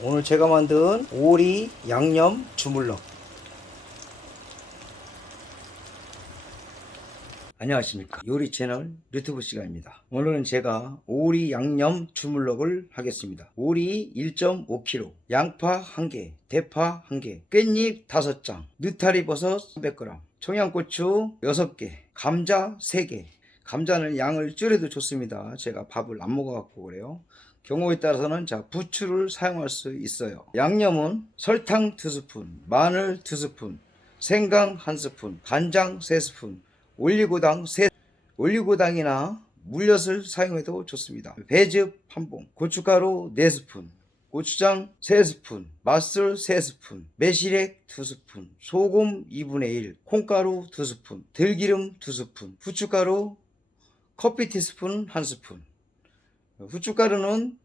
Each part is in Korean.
오늘 제가 만든 오리 양념 주물럭. 안녕하십니까. 요리 채널 유튜브 시간입니다. 오늘은 제가 오리 양념 주물럭을 하겠습니다. 오리 1.5kg 양파 1개 대파 1개 깻잎 5장 느타리 버섯 300g 청양고추 6개 감자 3개. 감자는 양을 줄여도 좋습니다. 제가 밥을 안 먹어갖고 그래요 경우에 따라서는 자 부추를 사용할 수 있어요. 양념은 설탕 2스푼, 마늘 2스푼, 생강 1스푼, 간장 3스푼, 올리고당 3 올리고당이나 물엿을 사용해도 좋습니다. 배즙 1봉, 고춧가루 4스푼, 고추장 3스푼, 맛술 3스푼, 매실액 2스푼, 소금 2분의 1, 콩가루 2스푼, 들기름 2스푼, 후춧가루 커피 티스푼 1스푼, 후춧가루는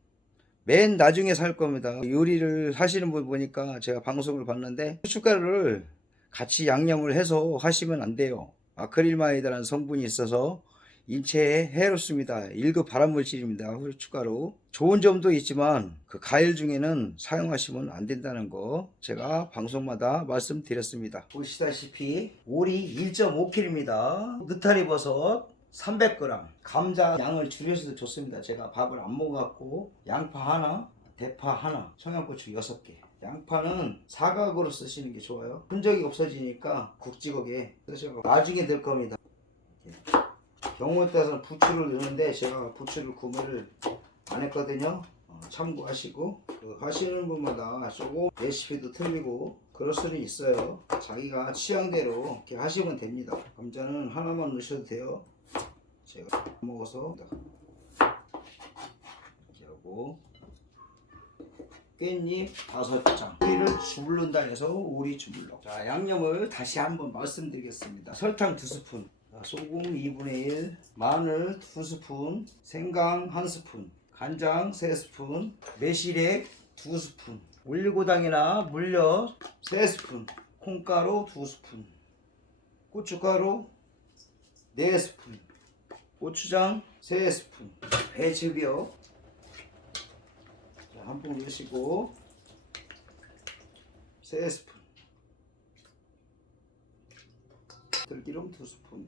맨 나중에 살 겁니다. 요리를 하시는 분 보니까 제가 방송을 봤는데 후춧가루를 같이 양념을 해서 하시면 안 돼요. 아크릴마이드라는 성분이 있어서 인체에 해롭습니다. 1급 발암물질입니다. 후춧가루. 좋은 점도 있지만 그 가열 중에는 사용하시면 안 된다는 거 제가 방송마다 말씀드렸습니다. 보시다시피 오리 1.5kg입니다. 느타리 버섯 300g 감자 양을 줄여서도 좋습니다. 제가 밥을 안 먹어갖고 양파 하나 대파 하나 청양고추 6개. 양파는 사각으로 쓰시는 게 좋아요. 흔적이 없어지니까 국지국에 쓰셔서 나중에 될 겁니다. 경우에 따라서는 부추를 넣는데 제가 부추를 구매를 안 했거든요. 어, 참고하시고 그 하시는 분마다 조금 레시피도 틀리고 그럴 수는 있어요. 자기가 취향대로 이렇게 하시면 됩니다. 감자는 하나만 넣으셔도 돼요. 제가 먹어서 이렇게 하고 깻잎 다섯 장. 오리를 주물른다 해서 오리 주물럭. 자 양념을 다시 한번 말씀드리겠습니다. 설탕 두 스푼 자, 소금 2분의 1 마늘 두 스푼 생강 한 스푼 간장 세 스푼 매실액 두 스푼 올리고당이나 물엿 세 스푼 콩가루 두 스푼 고춧가루 네 스푼 고추장 3스푼. 배즙이요. 자, 한봉 넣으시고 3스푼. 들기름 2스푼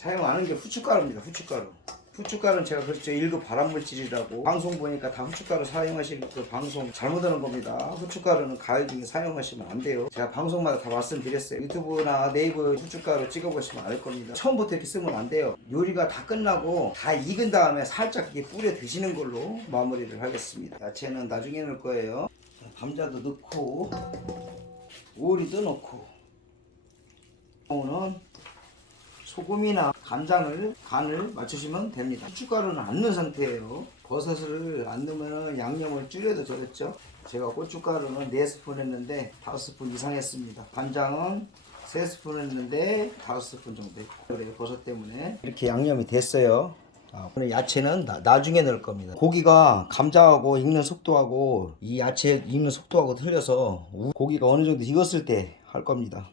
사용하는 게 후춧가루입니다 후춧가루. 후춧가루는 제가 그렇죠 1급 발암물질이라고 방송 보니까 다 후춧가루 사용하시는 그 방송 잘못하는 겁니다. 후춧가루는 가을 중에 사용하시면 안 돼요. 제가 방송마다 다 말씀드렸어요. 유튜브나 네이버 후춧가루 찍어보시면 알 겁니다. 처음부터 이렇게 쓰면 안 돼요. 요리가 다 끝나고 다 익은 다음에 살짝 이렇게 뿌려 드시는 걸로 마무리를 하겠습니다. 야채는 나중에 넣을 거예요. 자, 감자도 넣고 오리도 넣고. 오는 소금이나 간장을 간을 맞추시면 됩니다. 후춧가루는 안 넣은 상태예요. 버섯을 안 넣으면 양념을 줄여도 되겠죠. 제가 고춧가루는 4스푼 했는데 5스푼 이상 했습니다. 간장은 3스푼 했는데 5스푼 정도 했고 그래요 버섯 때문에 이렇게 양념이 됐어요. 아, 오늘 야채는 나, 중에 넣을 겁니다. 고기가 감자하고 익는 속도하고 이 야채 익는 속도하고 틀려서 우- 고기가 어느 정도 익었을 때 할 겁니다.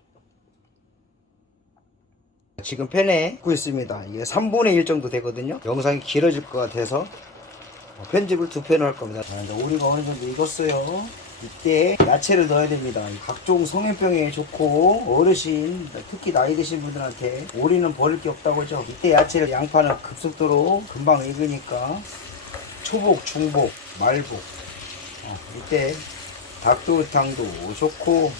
지금 팬에 굽고 있습니다. 이게 3분의 1 정도 되거든요. 영상이 길어질 것 같아서 편집을 두 편을 할 겁니다. 자, 이제 오리가 어느 정도 익었어요. 이때 야채를 넣어야 됩니다. 이 각종 성인병에 좋고 어르신 특히 나이 드신 분들한테 오리는 버릴 게 없다고 하죠. 이때 야채를 양파는 급속도로 금방 익으니까 초복, 중복, 말복 어, 이때 닭도탕도 좋고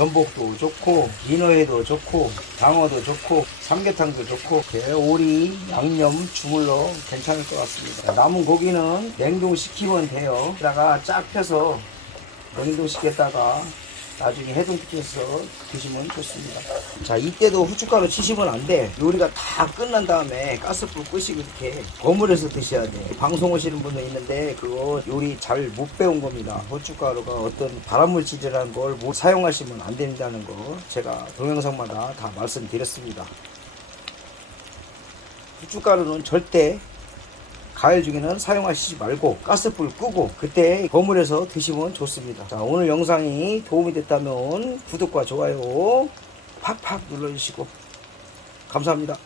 전복도 좋고 민어회도 좋고 장어도 좋고 삼계탕도 좋고 게, 오리 양념 주물러 괜찮을 것 같습니다. 자, 남은 고기는 냉동시키면 돼요. 다가 쫙 펴서 냉동시켰다가 나중에 해동시켜서 드시면 좋습니다. 자 이때도 후춧가루 치시면 안 돼. 요리가 다 끝난 다음에 가스불 끄시고 이렇게 버무려서 드셔야 돼. 방송 오시는 분도 있는데 그거 요리 잘 못 배운 겁니다. 후춧가루가 어떤 발암물질이라는 걸 못 사용하시면 안 된다는 거 제가 동영상마다 다 말씀드렸습니다. 후춧가루는 절대 가을 중에는 사용하시지 말고 가스불 끄고 그때 버무려서 드시면 좋습니다. 자, 오늘 영상이 도움이 됐다면 구독과 좋아요 팍팍 눌러주시고 감사합니다.